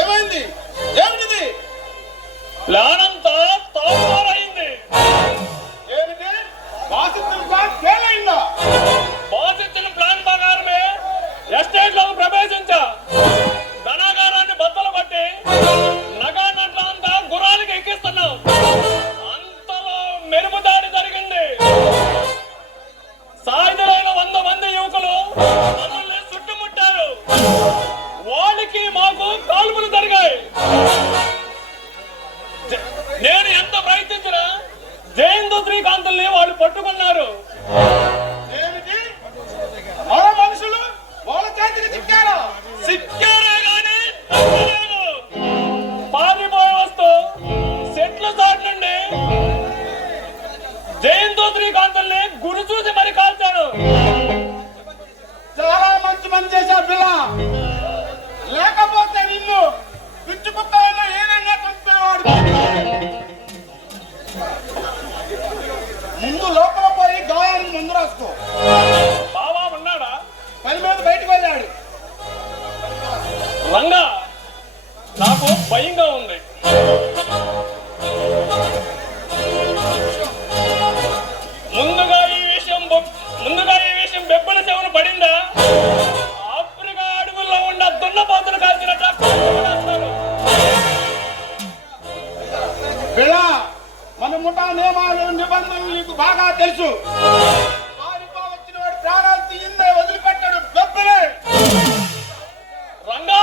ఏమైంది? ఏమిటిది? ప్లాన్ అంతా తారుమారైంది. ఏమిటి? బాసితుల ప్లాన్ ఫెయిల్ అయిందా? బాస్ ఇచ్చిన ప్లాన్ ప్రకారమే ఎస్టేట్ లో ప్రవేశించా. ధనాగారాన్ని బద్దలు పట్టి నగా నట్లంతా గుర్రానికి ఎక్కిస్తున్నాం. అంతలో మెరుపు దాడి జరిగింది. సాయుధులైన 100 మంది యువకులు మనల్ని చుట్టుముట్టారు. వాళ్ళకి మాకు కాల్పులు జరిగాయి. నేను ఎంత ప్రయత్నించినా జయంత్ శ్రీకాంతుల్ని వాళ్ళు పట్టుకున్నారు. ఏమిటి? మరో మనుషులు వాళ్ళ చేతికి చిక్కారా? సిక్కారే గాని తప్పలేదు. పారిపోయి వస్తూ చెట్ల చాటు నుండి జయంత్ శ్రీకాంతుల్ని గురి చూసి మరి కాల్చాను. చాలా మంచి పని చేశావు పిల్ల. లేకపోతే నిన్ను పిచ్చుకుక్కలను ఏదైనా చంపేవాడు. ముందు లోపల పోయి గాయానికి ముందు రాసుకో. బావా ఉన్నాడా? పని మీద బయటకు వెళ్ళాడు. రంగా, నాకు భయంగా ఉంది. ముందుగా ఈ విషయం బెబ్బల చెవును పడిందా? ఆఫ్రికా అడవుల్లో ఉన్న దున్నపోతులు కాల్చినట్టు పిల్ల, మన ముఠా నియమాలు నిబంధనలు నీకు బాగా తెలుసు. పారిపోవచ్చిన వాడు ప్రాణాలు తీయిందే వదిలిపెట్టాడు. గొప్పలే రంగా,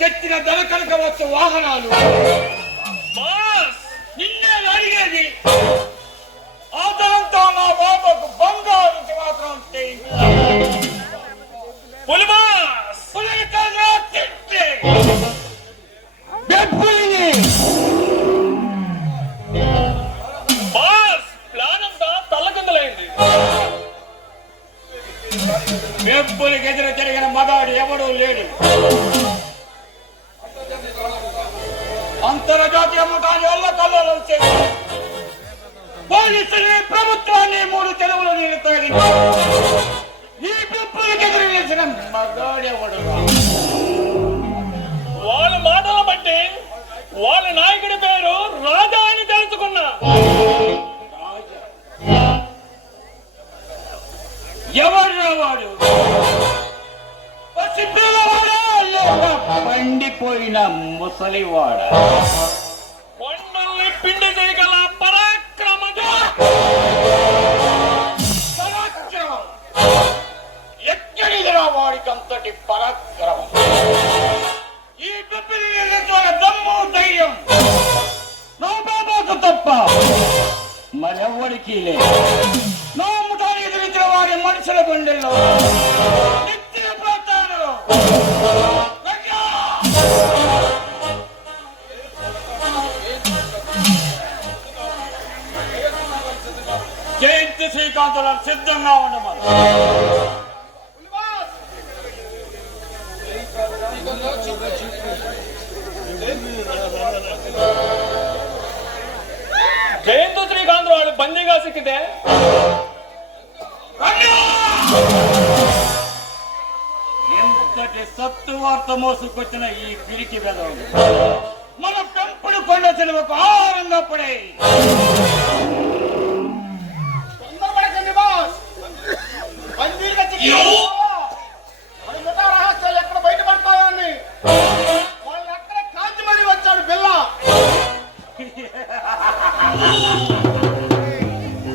తెచ్చిన దళకనక వచ్చే వాహనాలు నిన్నే అడిగేది. ఆ దళంతో నా బాబాకు బంగారు మాత్రం ప్లాన్ అంతా తల్లకిందలైంది. వెప్పులకి ఎదురు జరిగిన మగాడు ఎవడూ లేడు. అంతర్జాతీయ ముఠాన్ని వల్ల కళ్ళలో పోలీసుల్ని ప్రభుత్వాన్ని 3 తెలుగులో నీళ్ళు తాగి ఈ పెప్పులకు ఎదురు నిలిచిన మగాడెవడు? వాళ్ళ మాటలు బట్టి వాళ్ళ నాయకుడి పేరు రాజా అని తెలుసుకున్నా. ఎవరు వాడు? పసిపిల్లవాడా లేక పండిపోయిన ముసలివాడా? కొండల్ని పిండి చేయగల పరాక్రమజ. పరాక్రమం ఎక్కడిదిరా వాడికంతటి పరాక్రమం? ఈ పెప్పిని నిలదొక్కునే దమ్ము ధైర్యం నా బాబాకు తప్ప మరెవ్వరికీ లేదు. నా ముఠాన్ని ఎదిరించిన వారి మనుషుల గుండెల్లో నిత్య పోతాను. జయంతి శ్రీకాంతులను సిద్ధంగా ఉండమని. జయంతు శ్రీకాంత్ వాళ్ళు బందీగా సిక్కితే ఎంతటి సత్తు వార్త మోసుకొచ్చిన ఈ పిరికి వెదవులు మన పెంపుడు కొండ చెలువకు ఆహారంగా పడే. తొందరపడకండి బాస్. బందీలుగా చిక్కిన మన ముఠా రహస్యాలు ఎక్కడ బయటపడతాయని వాళ్ళు అక్కడ కాల్చి మరీ వచ్చాడు బిల్ల.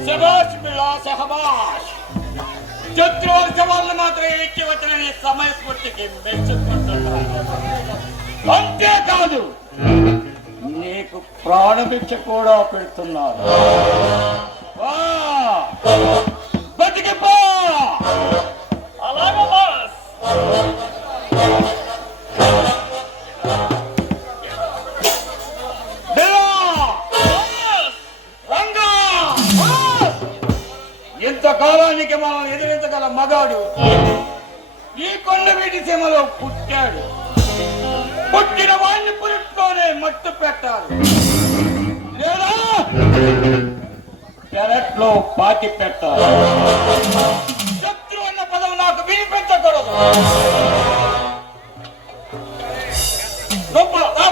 శబాష్ బిల్లా శహబాష్. శత్రువర్గ వాళ్ళు మాత్రం ఎక్కి వచ్చిన నీ సమయస్ఫూర్తికి మెచ్చుకుంటున్నాను. అంతేకాదు నీకు ప్రాణభిక్ష కూడా పెడుతున్నారు. బతికిపో. అలాగే బాస్. ఇంతకాలానికి మనం ఎదిరించగల మగాడు ఈ కొండవీటి సీమలో పుట్టాడు. పుట్టిన వాడిని పురుట్లోనే మట్టు పెట్టాలి, లేదా పెరట్లో పాతి పెట్టాలి. శత్రు అన్న పదం నాకు వినిపించకూడదు.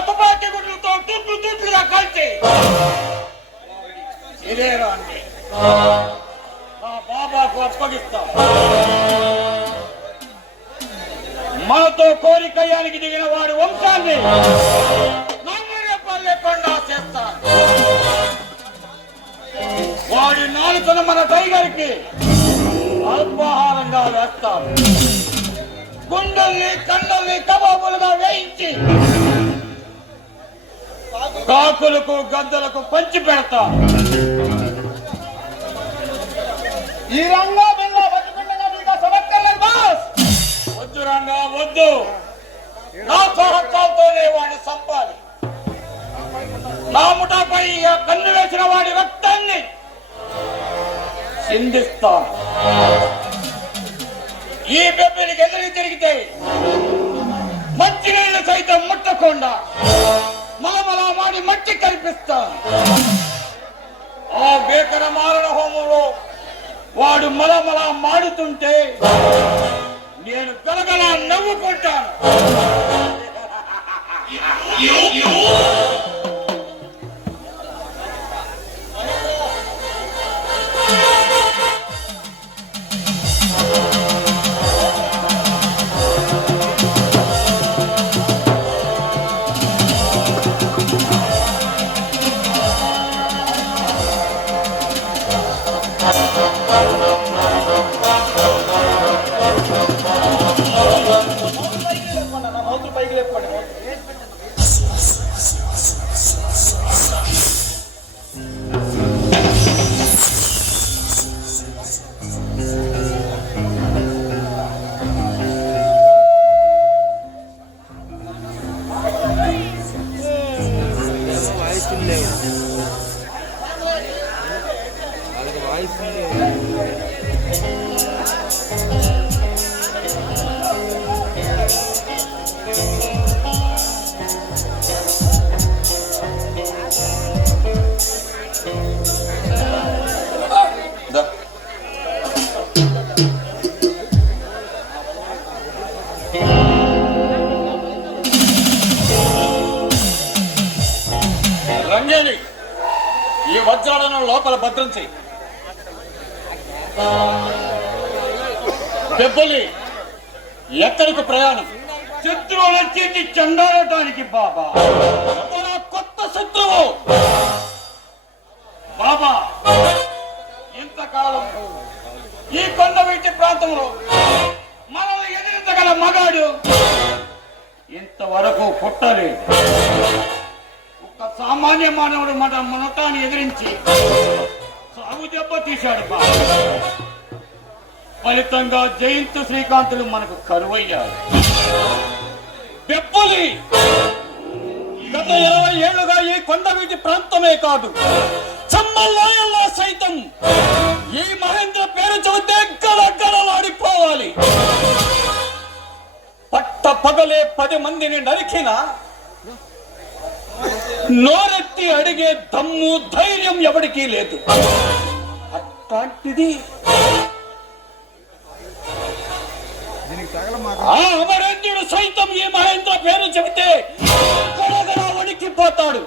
తుపాకీ గుడ్లతో తూట్లుగా కలిసి ఇదేరా అండి నా బాబాకు అప్పగిస్తాం. మనతో కోరికయ్యానికి దిగిన వాడి వంశాన్ని లేకుండా చేస్తాను. వాడి నాలుకను మన టైగర్కి అల్పాహారంగా వేస్తాను. గుండెల్ని కండల్ని కబాబులుగా వేయించి కాకులకు గద్దలకు పంచి పెడతాను. ఈ రంగా బిల్ల బతుకుండగా మీకు సమక్కర్లేదు బాస్. వద్దు రంగా వద్దు. నా సాహసాలతోనే వాడిని చంపాలి. నా ముఠాపై కన్ను వేసిన వాడి రక్తాన్ని చిందిస్తాను. ఈ బెబ్బిలికి ఎదురు తిరిగితే మంచినీళ్ళు సైతం ముట్టకుండా మలమలా వాడి మట్టి కల్పిస్తాను. ఆ బేకర మారణ హోమంలో వాడు మలమలా మాడుతుంటే నేను గలగల నవ్వుకుంటాను. రంగేలి, ఈ వజ్రాలను లోపల భద్రం చెయ్యి. బెబ్బులి, ఎక్కడికి ప్రయాణం? శత్రువుల చేతి చెండాడటానికి బాబా. మన కొత్త శత్రువు బాబా, ఇంతకాలం ఈ కొండవీటి ప్రాంతంలో మనల్ని ఎదిరించగల మగాడు ఇంతవరకు పుట్టలేదు. ఒక సామాన్య మానవుడు మన మునటాన్ని ఎదిరించి సాగు దెబ్బ తీశాడు బాబా. ఫలితంగా జయంత్ శ్రీకాంతులు మనకు కరువయ్యారు. బెబ్బులి, గత 20 ఏళ్లుగా ఈ కొండవీటి ప్రాంతమే కాదు, చమ్మల్లోయల్లో సైతం ఈ మహేంద్ర పేరు చెబితే గడగడలాడిపోవాలి. పట్ట పగలే 10 మందిని నరికిన నోరెత్తి అడిగే దమ్ము ధైర్యం ఎవరికీ లేదు. అట్లాంటిది ఆ అమరేంద్రుడు సైతం ఈ మహేంద్ర పేరు చెబితే గడగడ వణికిపోతాడు.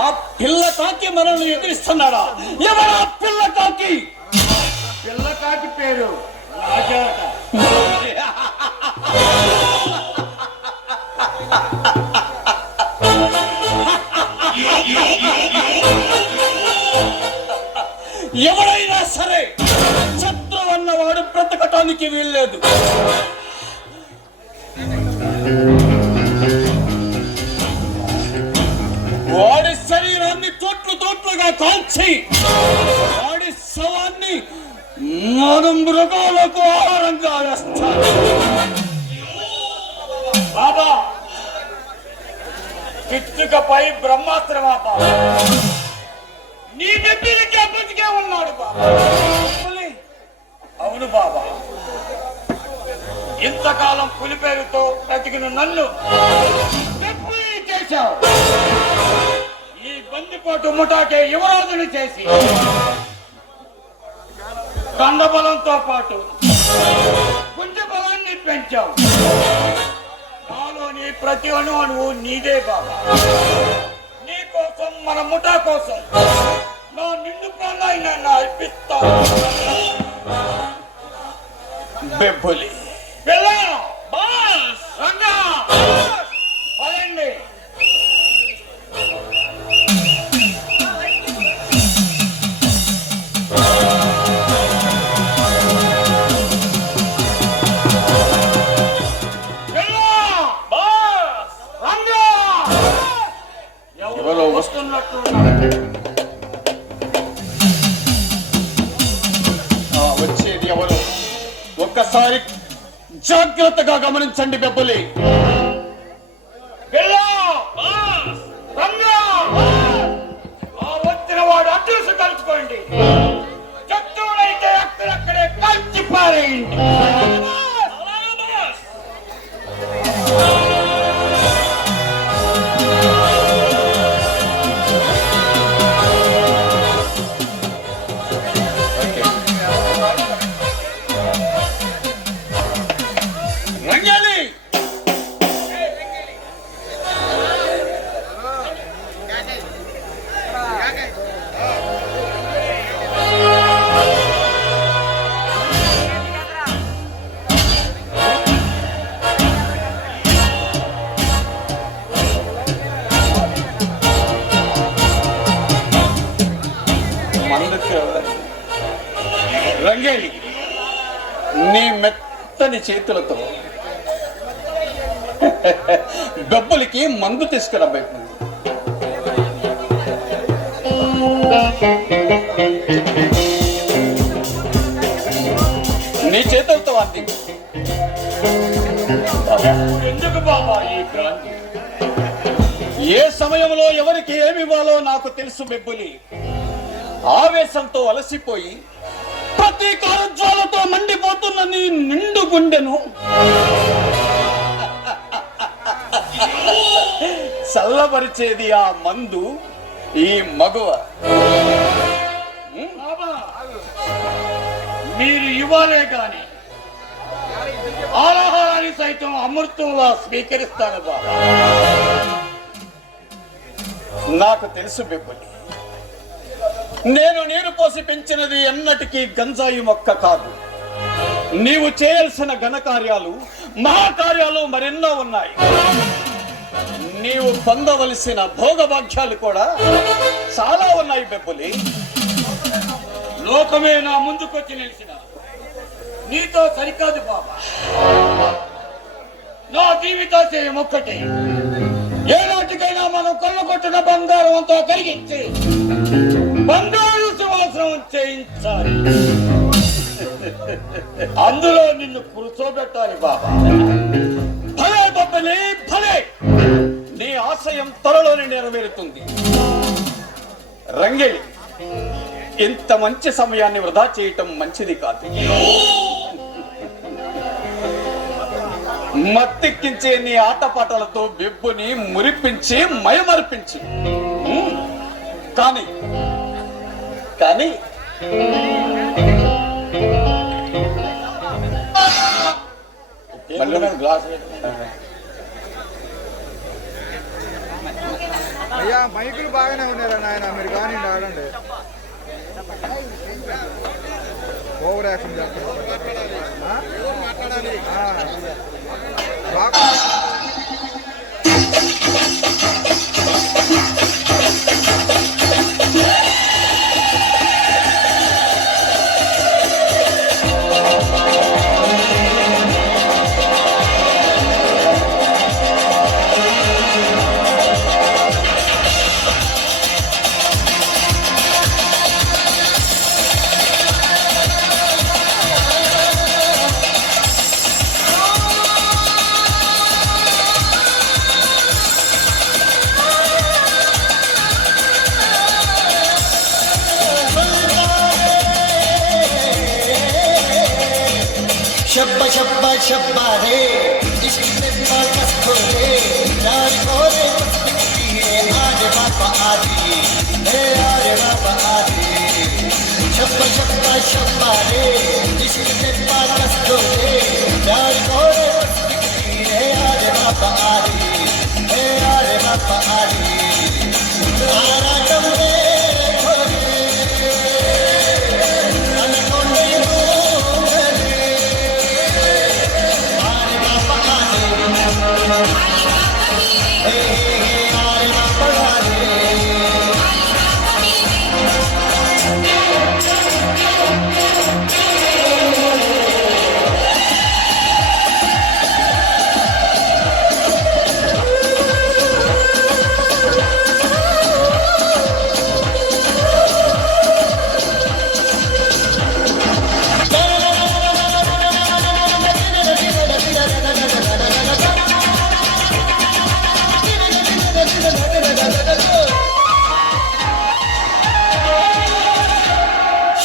ఆ పిల్ల కాకి మనల్ని ఎదిరిస్తున్నాడా? ఎవరా పిల్ల కాకి? పిల్లకాకి పేరు రాజాట. ఎవరైనా సరే శత్రువు అన్నవాడు బ్రతకటానికి వీల్లేదు. వాడి శరీరాన్ని తోట్లుగా కాల్చి వాడి శవాన్ని మనం మృగాలకు ఆహారంగా వేస్తారు. బాబా, పిచ్చుకపై బ్రహ్మాస్త్రమా బాబా? నీ దగ్గరికి బతికే ఉన్నాడు బాబా. అవును బాబా, ఇంతకాలం పులి పేరుతో బ్రతికిన నన్ను చేశావు. ఈ బందిపోటు ముఠాకే యువరాజుని చేసి కండబలంతో పాటు గుండె బలాన్ని పెంచావు. నాలోని ప్రతి అణువు నీదే బాబా. నీ కోసం, మన ముఠా కోసం నా నిండు ప్రాణాన్ని అర్పిస్తా. బెబ్బులి, పిల్ల బాస్, రంగా పదండి. ఎవరో వస్తున్నట్టు వచ్చేది ఎవరు? ఒక్కసారి జాగ్రత్తగా గమనించండి బెబ్బులి. వచ్చిన వాడు అడ్రస్ కలుసుకోండి. శత్రువులైతే అక్కడక్కడే కలిసి పారేయండి. రంగేలి, రంగేలి, నీ మెత్తని చేతులతో బెబ్బులికి మందు తీసుకురాబోతుంది. నీ చేతులతో అంది. ఎందుకు బాబా ఈ క్రాంతి? ఏ సమయంలో ఎవరికి ఏమివ్వాలో నాకు తెలుసు బెబ్బులి. ఆవేశంతో అలసిపోయి ప్రతీకార జ్వాలతో మండిపోతున్న నీ నిండు గుండెను చల్లబరిచేది ఆ మందు, ఈ మగువ. మీరు ఇవ్వాలే గాని ఆహారాన్ని సైతం అమృతంలా స్వీకరిస్తాను బాబా. నాకు తెలుసు బెబ్బులి, నేను నీరు పోసి పెంచినది ఎన్నటికీ గంజాయి మొక్క కాదు. నీవు చేయాల్సిన ఘనకార్యాలు మహాకార్యాలు మరెన్నో ఉన్నాయి. నీవు పొందవలసిన భోగభాగ్యాలు కూడా చాలా ఉన్నాయి బెబ్బులి. లోకమే నా ముందుకొచ్చి నిలిచిన నీతో సరికాదు బాబా. నా జీవితాశయం ఒక్కటే, ఏనాటికైనా మనం కొల్లగొట్టిన బంగారం అంతా కరిగించి బంగారు సింహాసనం చేయించాలి. అందులో నిన్ను కూర్చోబెట్టాలి బాబా. భలే బొబ్బలి భలే, నీ ఆశయం త్వరలోనే నెరవేరుతుంది. రంగేలి, ఇంత మంచి సమయాన్ని వృధా చేయటం మంచిది కాదు. మత్తెక్కించే నీ ఆటపాటలతో బెబ్బుని మురిపించి మయమర్పించి కానీ కానీ అయ్యా మైకులు బాగానే ఉన్నారా నాయన, మీరు కానీ ఆడండి. ఓవర్ యాక్షన్ చేస్తారు. బాగా शब्बा शब्बा शब्बा रे इश्क में बाकस खोले यार खोले आज बाबा आदि हे यार बाबा आदि शब्बा शब्बा शब्बा रे इश्क में बाकस खोले यार खोले हे यार बाबा आदि हे यार बाबा आदि तारा डमरे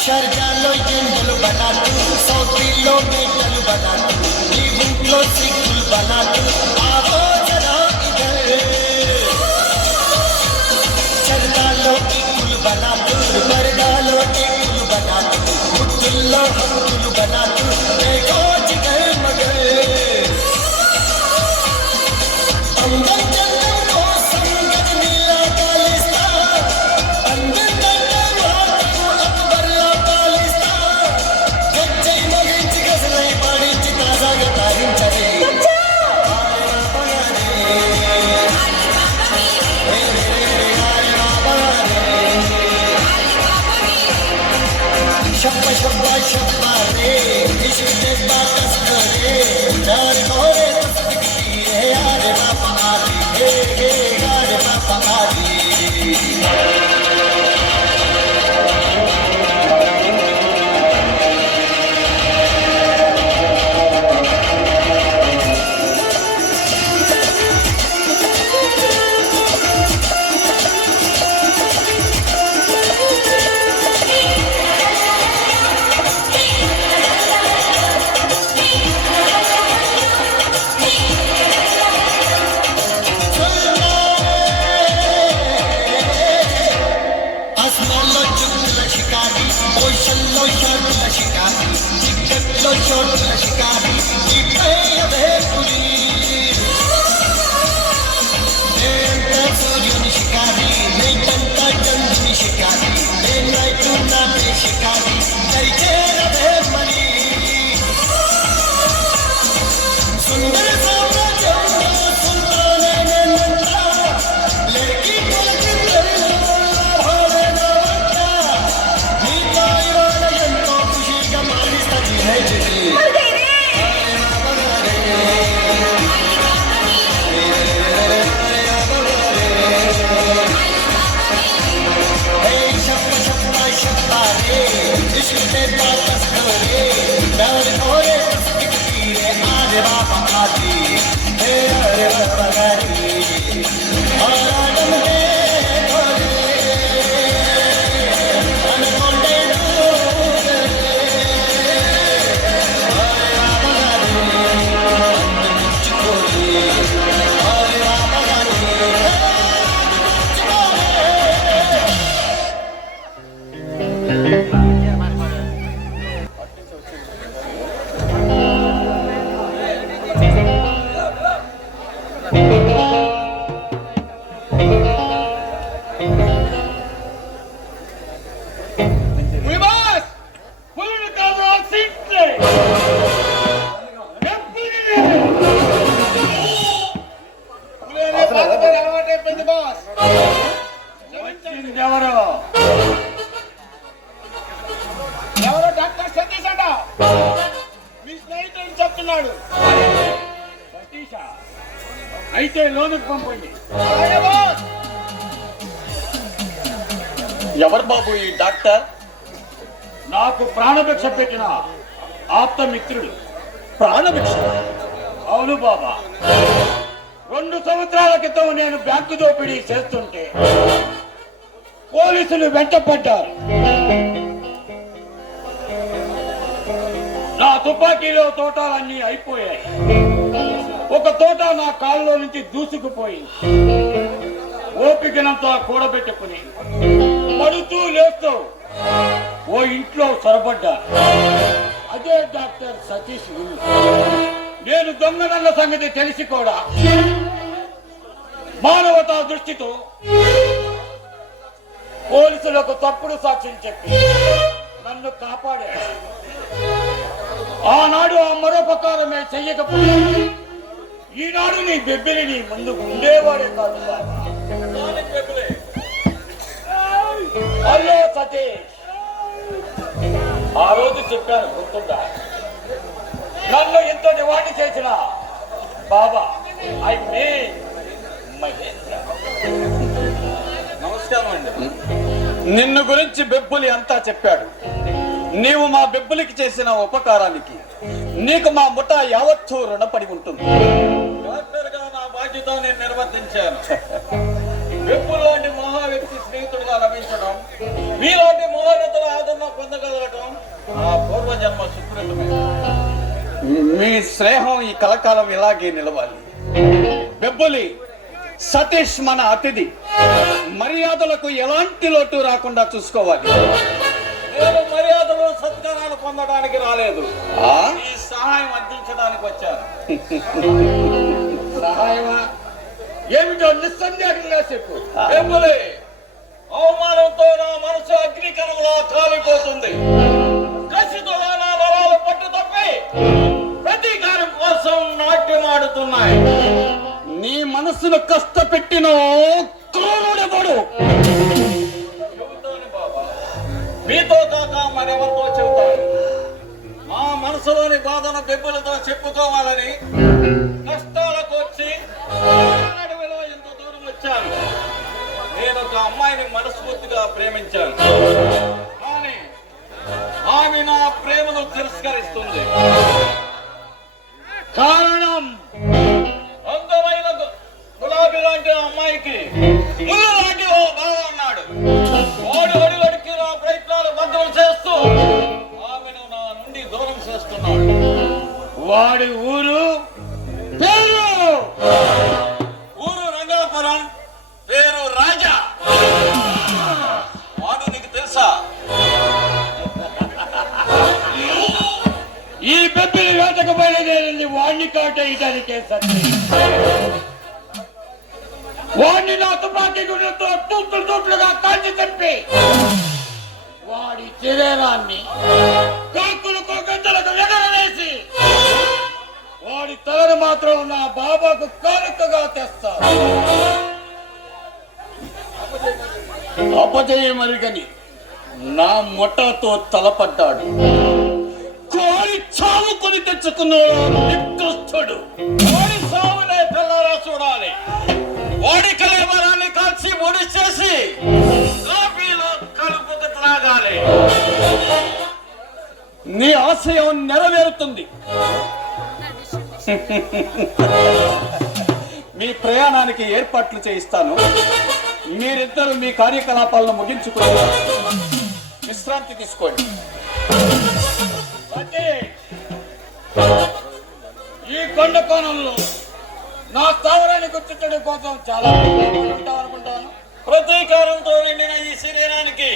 शर्जालो जंगल बना तू, 100 किलोमीटर बना तू, लीवुंटलो सिग्नल बना तू, आओ जरा इधर। शर्जालो की कुल बना तू, बरगालो की कुल बना तू, मुद्दुल्लो हम कुल बना तू, देखो जिगर मगर। अंदर जन्नत को संगत मिला कालिस्ता, अंदर शब्बा शब्बा शब्बा रे इश्क में बाकस करे यार खोरे दिखती है यार बाबा आदि हे हे यार बाबा आदि। అంటున్నాడు. సతీష, అయితే లోనుకు పంపండి. అలాగే బాస్. ఎవరు బాబు ఈ డాక్టర్? నాకు ప్రాణభిక్ష పెట్టిన ఆప్తమిత్రుడు. ప్రాణభిక్ష? అవును బాబా. 2 సంవత్సరాల క్రితం నేను బ్యాంకు దోపిడీ చేస్తుంటే పోలీసులు వెంటపడ్డారు. నా తుపాకీలో తోటాలన్నీ అయిపోయాయి. ఒక తోట నా కాళ్ళలో నుంచి దూసుకుపోయింది. ఓపికనంతా కూడబెట్టుకుని పడుతూ లేస్తూ ఓ ఇంట్లో సొరబడ్డా. అదే డాక్టర్ సతీష్ ఇల్లు. నేను దొంగనన్న సంగతి తెలిసి కూడా మానవతా దృష్టితో పోలీసులకు తప్పుడు సాక్ష్యం చెప్పి నన్ను కాపాడాడు. ఆనాడు ఆ మరోపకారమే చెయ్యకపోతే ఈనాడు నీ బెబ్బిలి నీ ముందు ఉండేవాడే కాదు బాబా. హలో సతీష్, ఆ రోజు చెప్పాను గుర్తుందా? నన్ను ఇంతటి వాటి చేసిన బాబా ఐ మీన్ మహేంద్ర. నమస్కారం అండి. నిన్ను గురించి బెబ్బులి అంతా చెప్పాడు. నీవు మా బెబ్బులికి చేసిన ఉపకారానికి నీకు మా ముఠా యావత్తు రుణపడి ఉంటుంది. డాక్టర్గా నా బాధ్యత నేను నిర్వర్తించాను. బెబ్బులు లాంటి మహా వ్యక్తి స్నేహితుడిగా లభించడం, మీలాంటి మహోన్నతుల ఆదరణ పొందగలగటం ఆ పూర్వజన్మ సుకృతమే. మీ స్నేహం ఈ కలకాలం ఇలాగే నిలవాలి. బెబ్బులి, సతీష్ మన అతిథి. మర్యాదలకు ఎలాంటి లోటు రాకుండా చూసుకోవాలి. నేను మర్యాదలు సత్కారాలు పొందడానికి రాలేదు, ఈ సహాయం అందించడానికి వచ్చాను. సహాయమా? ఏమిటో నిస్సందేహంగా చెప్పు. బెబ్బులి, అవమానంతో నా మనసు అగ్నికరంలా కాలిపోతుంది. కసితో నా నరాలు పట్టు తప్పి ప్రతీకారం కోసం నాట్యమాడుతున్నాయి. నీ మనసును కష్టపెట్టిన క్రూరుడెవడు? చెబుతాను బాబా, మీతో కాక మరెవరితో చెబుతాను. మా మనసులోని బాధను బెబ్బులతో చెప్పుకోవాలని కష్టాలకు వచ్చి అడవిలో ఎంత దూరం వచ్చాను. నేను ఒక అమ్మాయిని మనస్ఫూర్తిగా ప్రేమించాను, కానీ ఆమె నా ప్రేమను తిరస్కరిస్తుంది. కారణం అందమైన గులాబీ లాంటి అమ్మాయికి ముళ్ళు లాంటి ఓ బావ ఉన్నాడు. వాడు అడుగడికి నా ప్రయత్నాలు భద్రం చేస్తూ ఆమెను నా నుండి దూరం చేస్తున్నాడు. వాడి ఊరు పేరు ఊరు రంగాపురం, పేరు రాజా. వాడు నీకు తెలుసా? ఈ బెబ్బిలి వేటకు బయలుదేరింది వాణ్ణి కాటేయడానికే సతీష్. వాణ్ణి నా తుపాకీ గుండెతో తూట్లుగా కాల్చి చంపి వాడి శరీరాన్ని కాకులకు గంటలకు ఎగరవేసి వాడి తలను మాత్రం నా బాబాకు కానుకగా తెస్తా. అపజయమరుగని నా ముఠాతో తలపడ్డాడు. కోరి చావు కొని తెచ్చుకున్నాడు నికృష్టుడు. వాడి సావునే తెల్లారా చూడాలి. వాడి కలేబరాన్ని కాల్చి ముడి చేసి కాఫీలో కలుపుకు త్రాగాలి. నీ ఆశయం నెరవేరుతుంది. మీ ప్రయాణానికి ఏర్పాట్లు చేయిస్తాను. మీరిద్దరూ మీ కార్యకలాపాలను ముగించుకుని విశ్రాంతి తీసుకోండి. ఈ కొండ కోణంలో నా స్థావరాన్ని గుర్తించడం కోసం చాలా అనుకుంటాను. ప్రతీకారంతో నిండిన ఈ శరీరానికి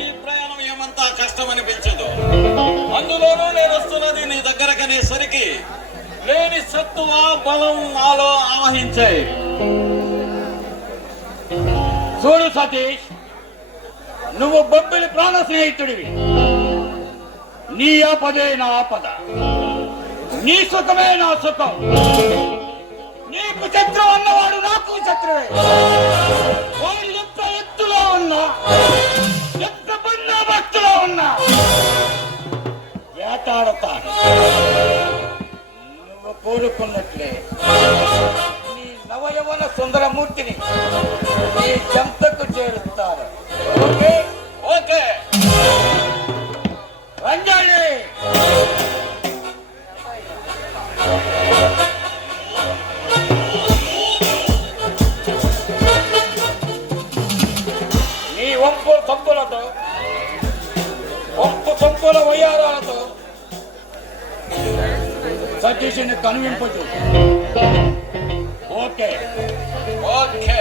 ఈ ప్రయాణం ఏమంతా కష్టం అనిపించదు. అందులోనూ నేను వస్తున్నది నీ దగ్గరకనేసరికి లేని సత్తువ బలం నాలో ఆవహించాయి. చూడు సతీష్, నువ్వు బొబ్బిలి ప్రాణ స్నేహితుడివి. నీ ఆపదే నా ఆపద, నీ సుఖమే నా సుఖం. నీకు శత్రువు అన్నవాడు నాకు శత్రువే. వాడు ఎంత ఎత్తులో ఉన్నా, ఎంత బందోబస్తులో ఉన్నా వేటాడతాను. కోరుకున్నట్లే నీ నవయవన సుందరమూర్తిని నీ చెంతకు చేరుస్తారు. Okay okay. రంజాలి నీ వంపు సంపుల వయ్యారాలతో సతీషుని కనువింపదు. Okay okay.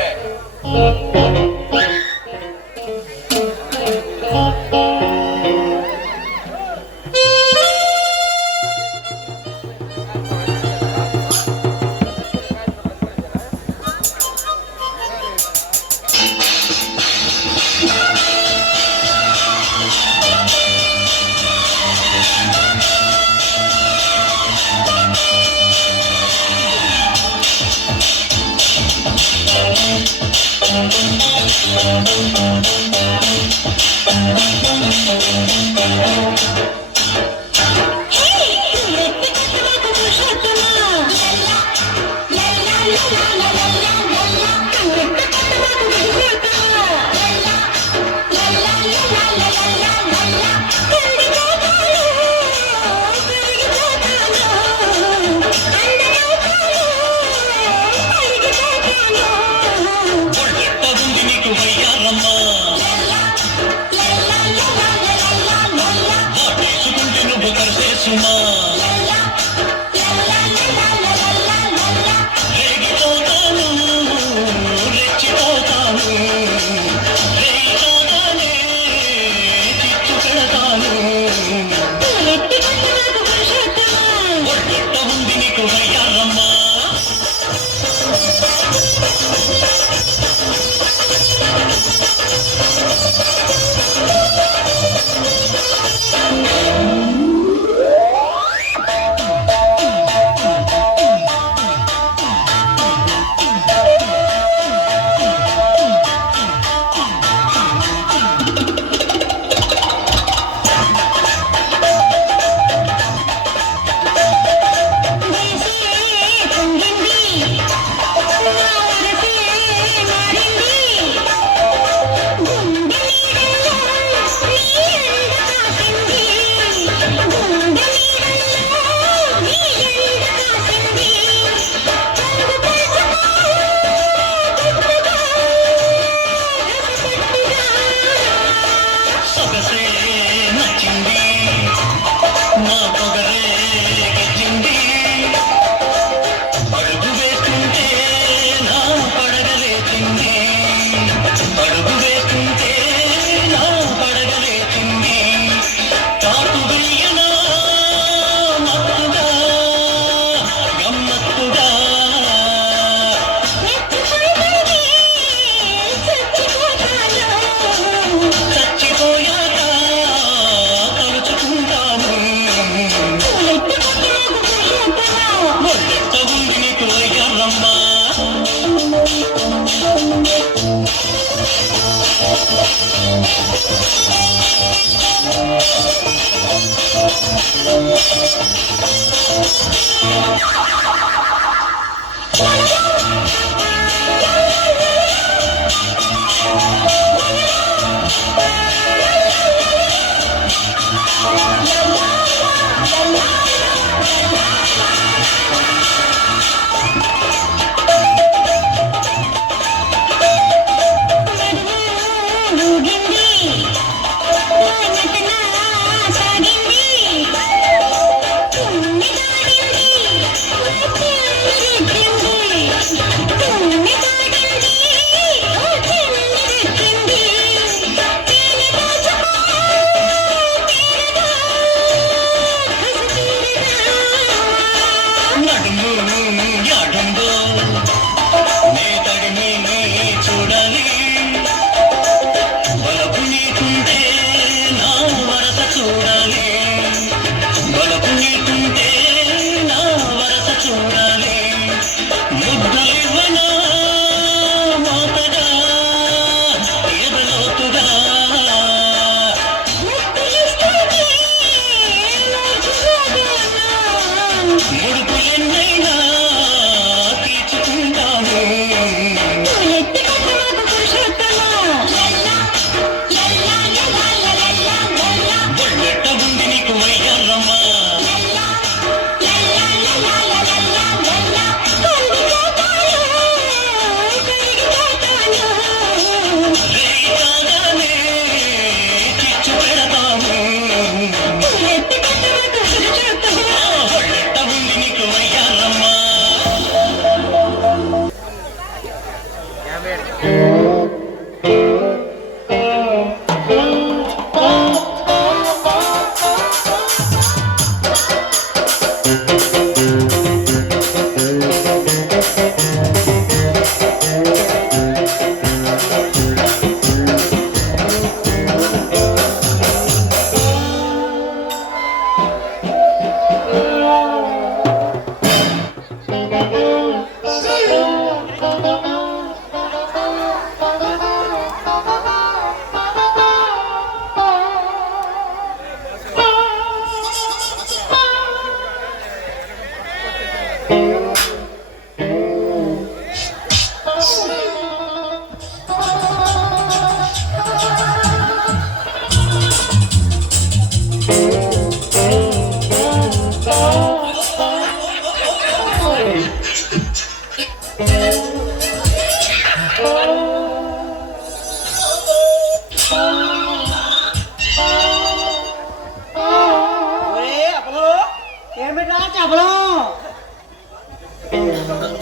ఏమిటా చెప్పడం?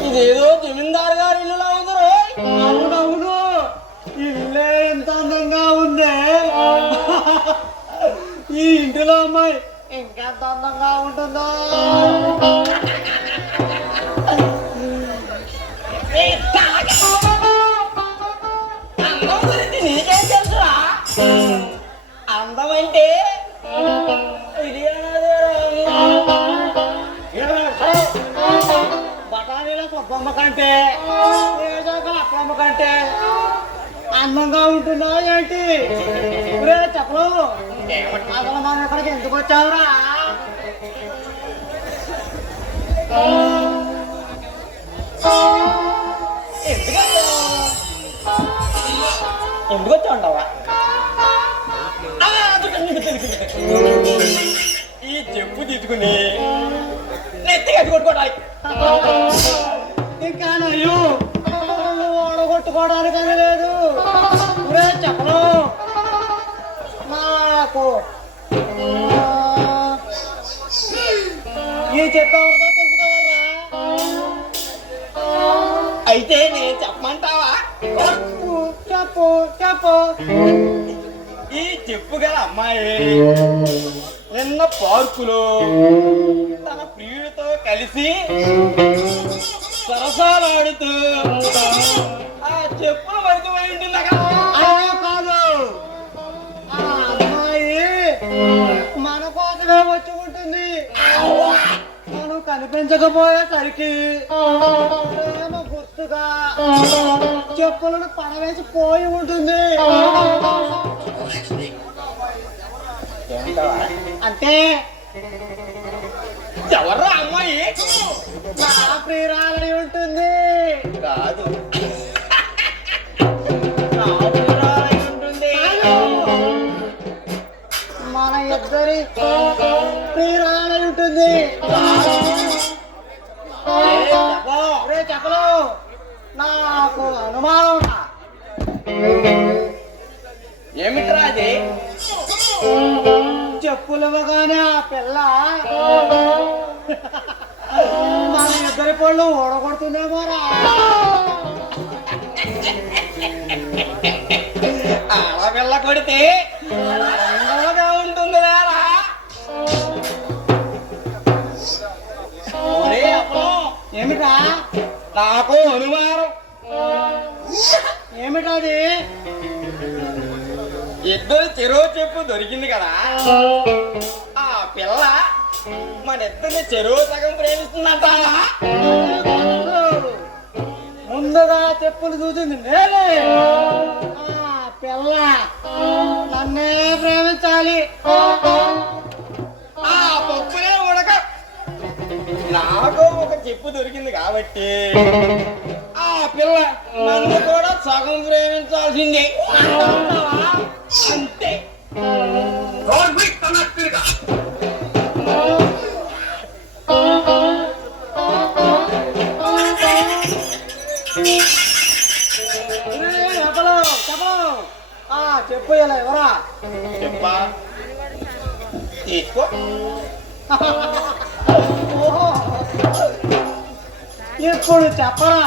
ఇదేదో జమీందారు గారి ఇల్లులా ఉంది రోయ్. అవునవును, ఇల్లే ఎంత అందంగా ఉందే. ఈ ఇంటిలో అమ్మాయి ఇంకెంత అందంగా ఉంటుందో. అందం గురించి నీకేం తెలుసురా? అందం అంటే ఇది బఠానీలకు బొమ్మ కంటే అప్పమ్మ కంటే అందంగా ఉంటుందా ఏంటి? చెప్పలు అసలు మనం ఇక్కడికి ఎందుకు వచ్చావురా? ఎందుకు వచ్చావుండవా? ఈ చెప్పు తీసుకుని నెత్తిగా కొట్టుకోవడానికి ఇంకా నయ్యు ఓడగొట్టుకోవడానికి అని లేదు. చెప్పను నాకు ఈ చెప్పేవారితో తెలుసుకోవాలా? అయితే నేను చెప్పమంటావా? చెప్పు చెప్పు. ఈ చెప్పు గల అమ్మాయి నిన్న పార్కులో తన ప్రియుడితో కలిసి సరసాలాడుతూ ఆ చెప్పులు వరకు ఉంటుంది కాదు. ఆ అమ్మాయి మన కోసమే వచ్చి ఉంటుంది. మనం కనిపించకపోయేసరికి ప్రేమ గుర్తుగా చెప్పులను పడవేసి పోయి ఉంటుంది. అంటే ఎవర్రా అమ్మాయి? నా ప్రియురాలని ఉంటుంది. కాదు, నా ప్రియురాలని ఉంటుంది. మన ఇద్దరి ప్రియురాలని ఉంటుంది. చెప్పలు నాకు అనుమానం. ఏమిట్రా అది? చెప్పులు ఇవ్వగానే ఆ పిల్ల మన ఇద్దరి పళ్ళు ఓడగొడుతుందేమోరా. అలా పిల్ల కొడితే అందంగా ఉంటుంది లేరా? ఏమిటా? నాకు అనుమానం. ఏమిటది? ఇద్దరు చెరో చెప్పు దొరికింది కదా, ఆ పిల్ల మన ఇద్దరిని చెరువు సగం ప్రేమిస్తుందంట. ముందుగా చెప్పులు చూసింది నేనే. ఆ పిల్ల నన్నే ప్రేమించాలి. ఆ పప్పునే ఉడక. నాకు ఒక చెప్పు దొరికింది కాబట్టి ఆ పిల్ల నన్ను కూడా సగం ప్రేమించాల్సిందే. అంతే. చెప్పు ఇలా ఎవరా? చెప్పా తీసుకో. ఇప్పుడు చెప్పరా,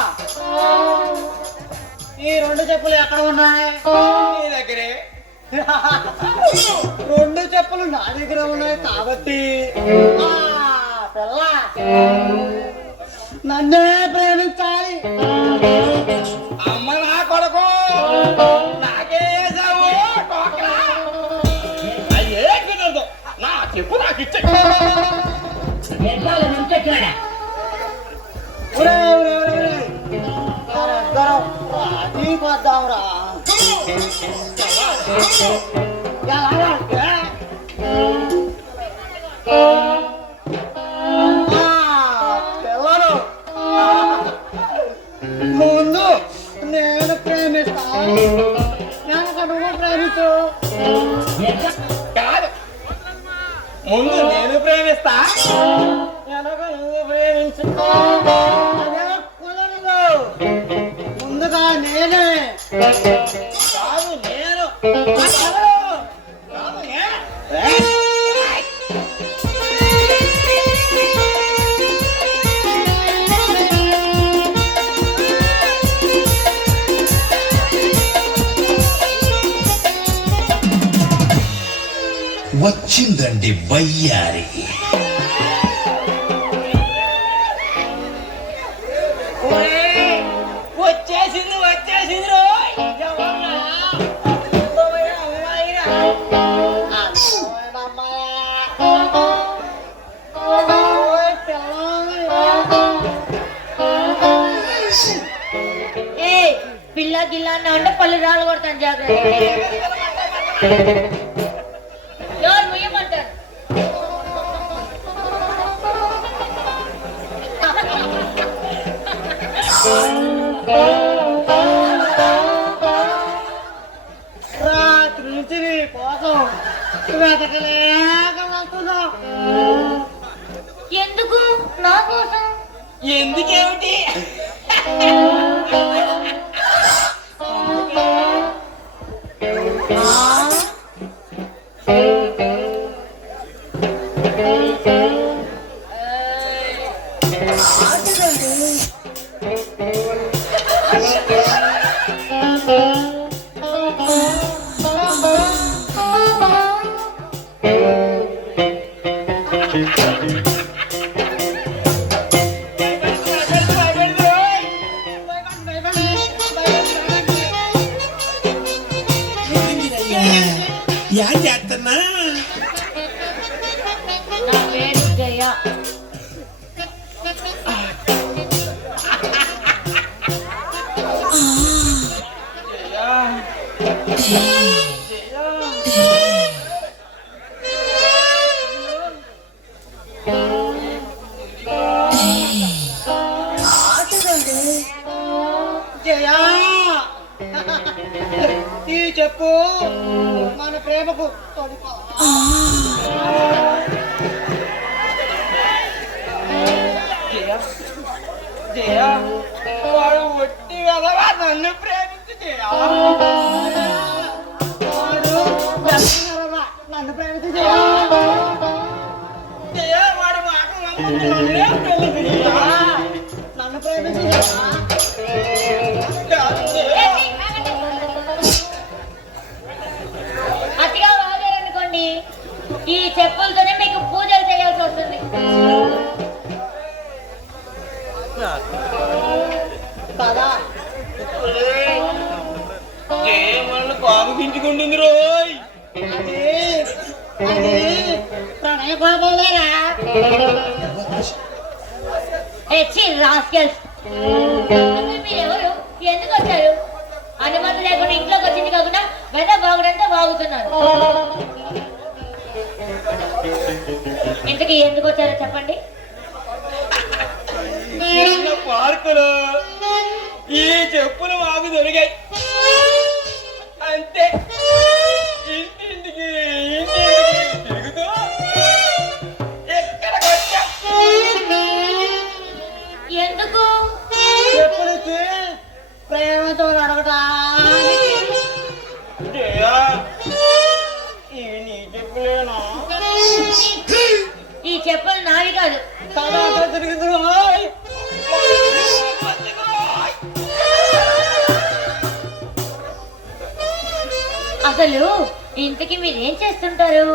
ఈ రెండు చెప్పులు ఎక్కడ ఉన్నాయి? నీ దగ్గరే. రెండు చెప్పులు నా దగ్గర ఉన్నాయి కాబట్టి ఆ పిల్ల నన్నే ప్రేమించాలి. అమ్మ నా కొడుకు నాకే వేసావు టోకరా. అయ్యే కుదరదు, నా చెప్పు నాకు ఇచ్చే. రాజీకొద్దాంరా. ఎలాగంటే పిల్లలు నేను ప్రేమిస్తా వెనక నువ్వు ప్రేమించు. అదే కుదరదు. ముందుగా నేనే కాదు నేను కాదు నేను. వచ్చిందండి వయ్యారి. వచ్చేసింది వచ్చేసింది రోయ్. ఎవరా? అందమైన అమ్మాయిరా. అందమైన అమ్మాయా. ఓయ్ పిల్ల గిల్ల అన్న అంటే పళ్ళు రాళ్ళు కొడతాను జాగ్రత్త. ఎవరు ముయ్యమంటారు? రాత్రి నుంచి నీ కోసం వెతకలేక వస్తున్నా. ఎందుకు? నా కోసం. ఎందుకేమిటి? యాడ్ చేస్తున్నా. నా పేరు జయ. జయా, ఈ చెప్పు మన ప్రేమకు తొడిపా. జయ వాడు ఒట్టి వెళ్ళగా నన్ను ప్రేమించు జయ. వాడు వెళ్తున్నారా? నన్ను ప్రేమించు జయా. జయ వాడి మాట నమ్ముతు నన్నే పెళ్లి జయ. నన్ను ప్రేమించు జయా. అతిగా వాగారనుకోండి, ఈ చెప్పులతోనే మీకు పూజలు చేయాల్సి వస్తుంది. పదా జయ మనల్ని బాగుపించుకుంటుంది రోయ్. అది అది ప్రణయ బాబోలేరా? రాస్కెల్స్, మీరెవరు? ఎందుకు వచ్చారు? అనుమతి లేకుండా ఇంట్లోకి వచ్చింది కాకుండా వెద బాగుడంతా బాగుతున్నారు. ఇంతకీ ఎందుకు వచ్చారో చెప్పండి. నిన్న పార్కులో ఈ చెప్పులు మాకు దొరికాయి అంతే. ఇంటింటికి తిరుగుతూ ఎక్కడికి వచ్చా. ఎందుకు? చెప్పులకి ప్రేమతో నడవటానికి. జయ ఇవి నీ చెప్పులేనా? ఈ చెప్పులు నావి కాదు. తర్వాత తిరిగింది రోయ్. అసలు ఇంతకీ మీరేం చేస్తుంటారు?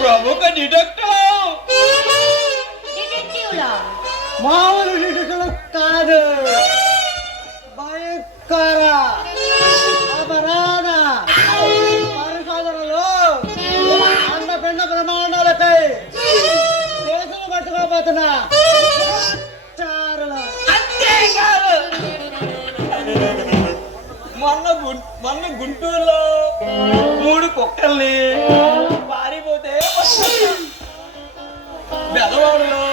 ప్రముఖ డిటెక్టివ్. డిటెక్టివ్లా? మామూలు డిటెక్టివ్ కాదు, భయంకర అపరాధ పరిశోధనలు అండపిండ ప్రమాణాలపై కేసులు పట్టుకోబోతున్నా చారులు. అంతేకాదు మొన్న గుంటూరులో 3 కుక్కల్ని పారిపోతే బెదవాడలో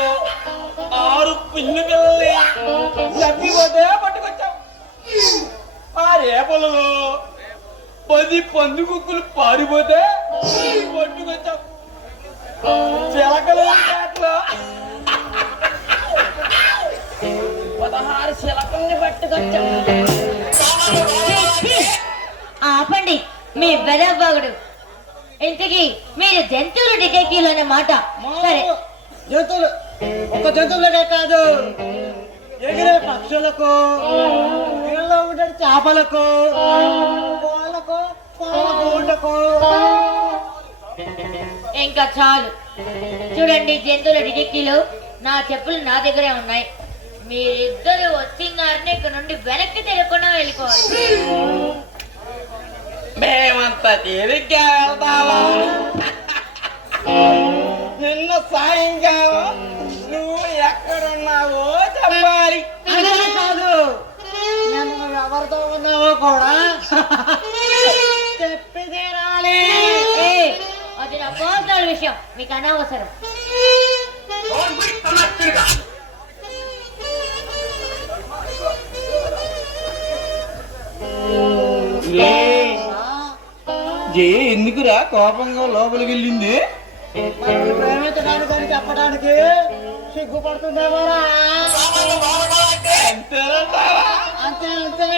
6 పిల్లి పిల్లల్ని తప్పిపోతే పట్టుకొచ్చా. 10 పందుకుక్కులు పారిపోతే పట్టుకొచ్చాం చిలకలు అట్లా 16 శిలకల్ని పట్టుకొచ్చాం. ఆపండి మీ బెదబాగుడు. ఇంతకీ మీరు జంతువులు డిటెక్టివ్లు అనే మాట సరే. జంతువులు ఒక జంతువులకే కాదు, ఎగిరే పక్షులకు, నీళ్ళలో ఉండే చేపలకు, కోళ్ళకు, కోళ్ళకు. ఇంకా చాలు. చూడండి జంతువుల డిటెక్టివ్లు, నా చెప్పులు నా దగ్గరే ఉన్నాయి. మీరిద్దరు వచ్చిందారని ఇక్కడ నుండి వెనక్కి తిరగకుండా వెళ్ళిపోవాలి. మేమంతా తిరిగ్గా వెళ్తావా? నిన్న సాయంకాలం నువ్వు ఎక్కడున్నావో చెప్పాలి. అదే కాదు, నేను నువ్వు ఎవరితో ఉన్నావో కూడా చెప్పి తీరాలి. అది నా పర్సనల్ విషయం, మీకు అనవసరం. ఎందుకురా కోపంగా లోపలికి వెళ్ళింది? మనల్ని ప్రేమించడానికి అని చెప్పడానికి సిగ్గుపడుతుందేమోరా. అంతేనంటావా? అంతే అంతే.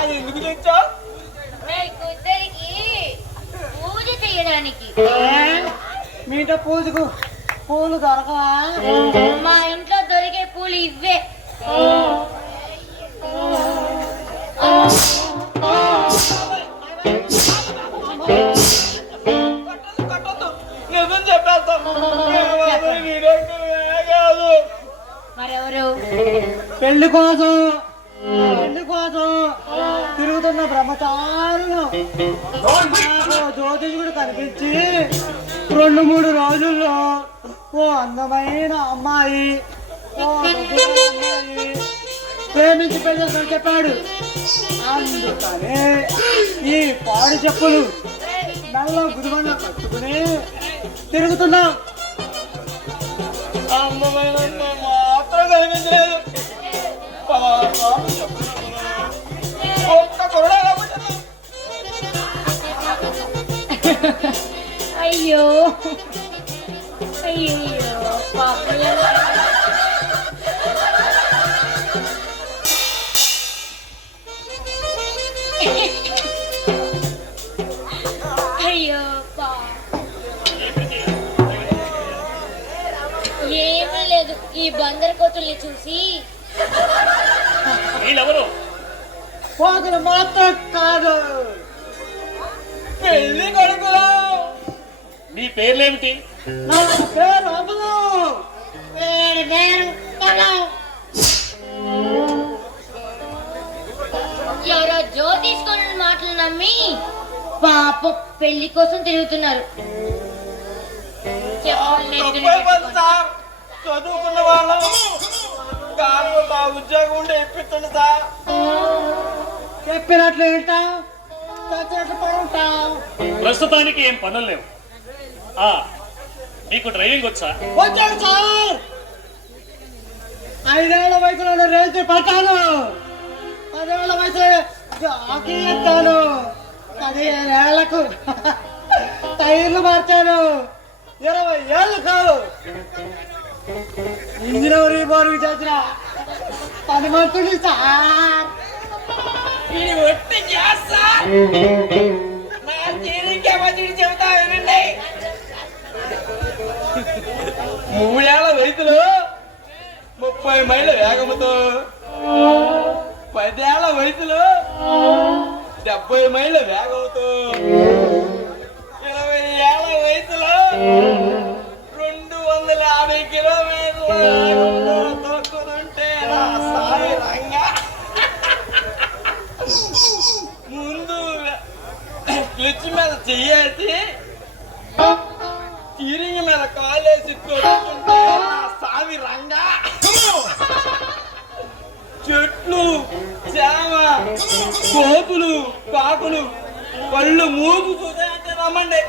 అది ఎందుకు తెచ్చావు? మీకిద్దరికి పూజ చేయడానికి. మీ ఇంట్లో పూజకు పూలు దొరకవా? మా ఇంట్లో దొరికే పూలు ఇవే. కట్టొద్దు, నిజం చెప్పేస్తాను. కాదు, మరెవరు? పెళ్లి కోసం తిరుగుతున్న బ్రహ్మచారులు నాకు జ్యోతిషుడు కనిపించి 2-3 రోజుల్లో ఓ అందమైన అమ్మాయి ప్రేమించి పెళ్లి చేసుకొని చెప్పాడు. అందుకనే ఈ పాడు చెప్పులు మెల్ల గురువన్న కట్టుకుని తిరుగుతున్నాం. అందమైన మాత్రం కనిపించలేదు. ఒక్క కొరడా కాబట్టి అయ్యో అయ్యో పాపం. అయ్యో ఏమీ లేదు, ఈ బందర్ కోతుల్ని చూసి. వీళ్ళెవరు? పోతులు మాత్రం కాదు, పెళ్లి కొడుకులా. మీ పేర్లేమిటి? నా పేరు అమలు. వేడి వేరు పొలం. ఎవరో జ్యోతిష్కుల మాటలు నమ్మి పాపం పెళ్లి కోసం తిరుగుతున్నారు. చెప్పులు నెత్తిన పెట్టుకొని. సార్, చదువుకున్న వాళ్ళం కాదు, మా ఉద్యోగం ఉంటే ఇప్పించండి సార్. చెప్పినట్లు వింటాం, చచ్చినట్లు పడుంటాం. ప్రస్తుతానికి ఏం పనులు లేవు. మీకు డ్రైవింగ్ వచ్చా? వచ్చాడు సార్. 5 ఏళ్ల వయసులో రేంజ్ పట్టాను. 10 ఏళ్ల వయసు జాకీ ఎత్తాను. 15 ఏళ్లకు టైర్లు మార్చాను. 20 ఏళ్ళకు ఇంజనీరింగ్ బోర్డు చేసిన 10 మంత్రులు సార్. ఇది ఒట్టి గ్యాస్ సార్. నా స్టీరింగ్ కెపాసిటీ చెబుతా వినండి. 3 ఏళ్ల వయసులో 30 మైళ్ళ వేగముతో, 10 ఏళ్ల వయసులో 70 మైళ్ళ వేగంతో, 20 ఏళ్ల వయసులో 250 కిలోమీటర్ల వేగంతో తొక్కుతుంటే నా సాయి రంగా. ముందు క్లిచ్ మీద చెయ్యేసి స్టీరింగ్ మీద కాలేసి తొక్కుతుంటే నా సామి రంగా. చెట్లు, చేమ, కోతులు, కాకులు కళ్ళు మూగు చూసాయంటే రమ్మండి.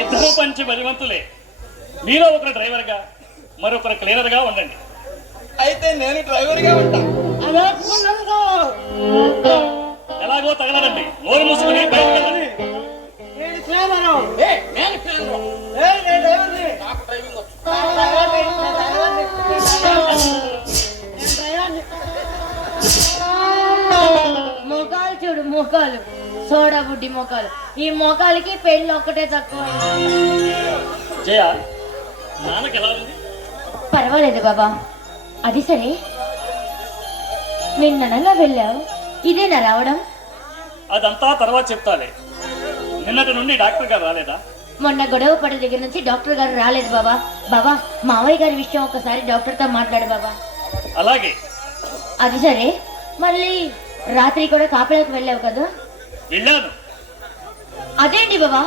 ఇద్దరు పంచి బలివంతులే. మీలో ఒకరు డ్రైవర్గా, మరొకరు క్లీనర్గా ఉండండి. అయితే నేను డ్రైవర్గా ఉంటా. అదే కుదరదు. ఎలాగో తగలడండి. నోరు మూసుకుని బయటకు వెళ్ళండి. నేను క్లీనరు. నేను క్లీనరు. నేను డ్రైవర్ని. నాకు డ్రైవింగ్ వచ్చు. నేను డ్రైవర్ని. ముఖాలు చూడు, ముఖాలు సోడా గుడ్డి మోకాలు. ఈ మోకాలకి పెళ్ళి ఒక్కటే తక్కువ. జయ, నాన్నకి ఎలా ఉంది? పర్వాలేదు బాబా. అది సరే, నిన్ననలా వెళ్ళావు, ఇదేనా రావడం? అదంతా తర్వాత చెప్తాలే. నిన్నటి నుండి డాక్టర్ గారు రాలేదా? మొన్న గొడవ పడే దగ్గర నుంచి డాక్టర్ గారు రాలేదు బాబా. బాబా, మావయ్య గారి విషయం ఒకసారి డాక్టర్తో మాట్లాడు బాబా. అలాగే. అది సరే, మళ్ళీ రాత్రి కూడా కాపలాకు వెళ్ళావు కదా? వెళ్ళాను. అదేంటి బాబా,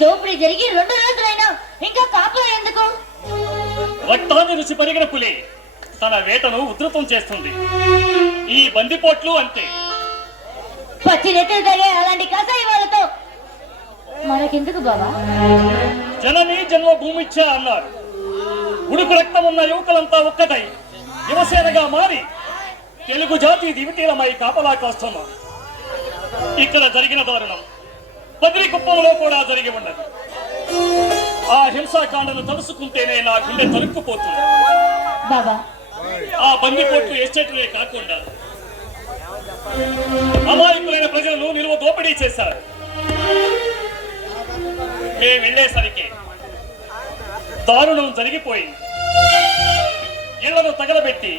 దోపిడీ జరిగి 2 రోజులైనా ఇంకా కాపలా ఎందుకు? రక్తాన్ని రుచి పరిగిన పులి తన వేటను ఉధృతం చేస్తుంది. ఈ బందిపోట్లు అంతే. పచ్చి నెత్తలు తాగే అలాంటి కసాయి వాళ్ళతో మనకెందుకు బాబా? జనని జన్మ భూమిచ్చ అన్నారు. ఉడుకు రక్తం ఉన్న యువకులంతా ఒక్కటై యువసేనగా మారి తెలుగు జాతి దివితీలమై కాపలా కాస్తున్నాం. ఇక్కడ జరిగిన దారుణం బదిరి కుప్పంలో కూడా జరిగి ఉన్నది. ఆ హింసాకాండను తలుసుకుంటేనే నా గుండె తరుక్కుపోతుంది. బాబా, ఆ బందిపోట్లు ఎస్టేట్లే కాకుండా అమాయకులైన ప్రజలను నిలువ దోపిడీ చేశారు. మేము వెళ్ళేసరికి దారుణం జరిగిపోయింది. ఇళ్లను తగలబెట్టి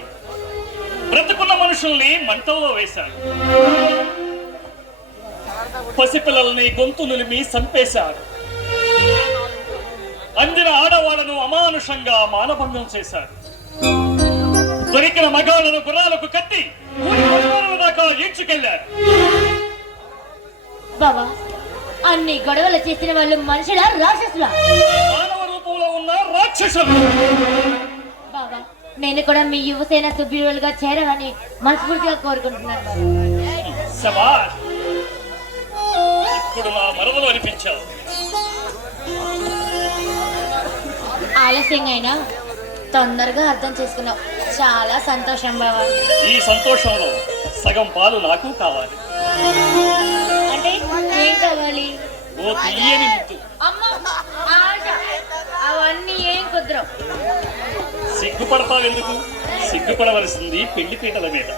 బ్రతుకున్న మనుషుల్ని మంటల్లో వేశారు. పసిపిల్లల్ని గొంతు నిలిమి చంపేశారు. అందిన ఆడవాళ్లను అమానుషంగా మానభంగం చేశారు. దొరికిన మగాళ్లను గుర్రాలకు కట్టి ఊరి దాకా ఈడ్చుకెళ్లారు. బాబా, అన్ని గొడవలు చేసిన వాళ్ళు మనుషులా రాక్షసులా? మానవ రూపంలో ఉన్న రాక్షసులు. బాబా, నేను కూడా మీ యువసేన సభ్యులుగా చేరాలని మనస్ఫూర్తిగా కోరుకుంటున్నాను. శభాష్, ఇప్పుడు నా మరవలు అనిపించావు. ఆలస్యంగా అయినా తొందరగా అర్థం చేసుకున్నావు. చాలా సంతోషం బాబా. ఈ సంతోషంలో సగం పాలు నాకు కావాలి. అంటే ఏం కావాలి? ఓ తీయని ముద్దు. అమ్మ, ఆశ, అవన్నీ ఏం కుదరవు. సిగ్గుపడతావెందుకు? సిగ్గుపడవలసింది పెళ్లి పీటల మీద.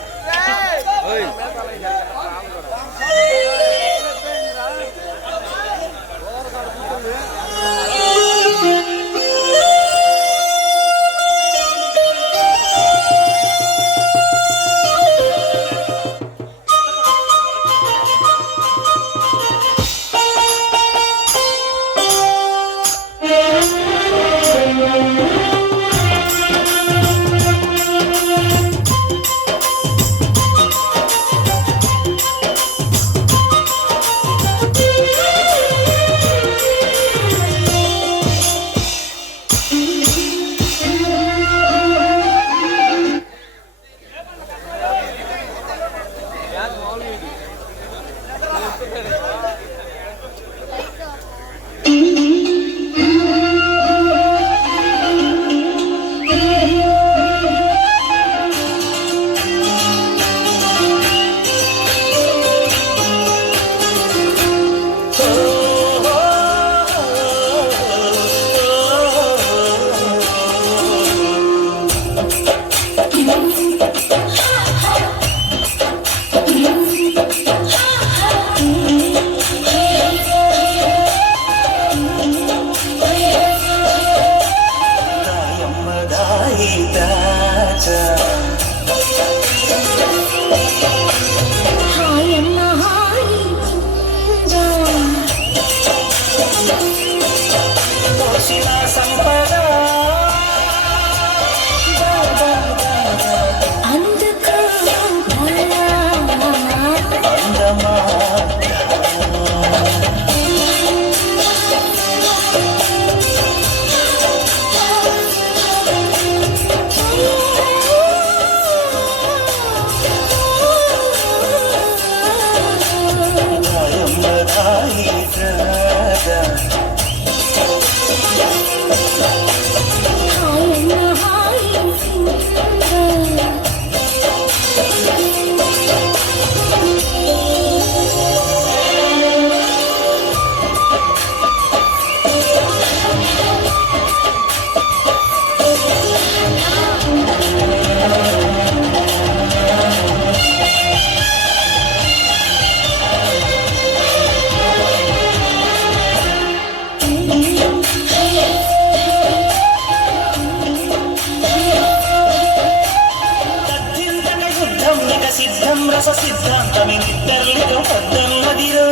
రస సిద్ధాంతమే నిద్రలేక పద్దన్నదిరో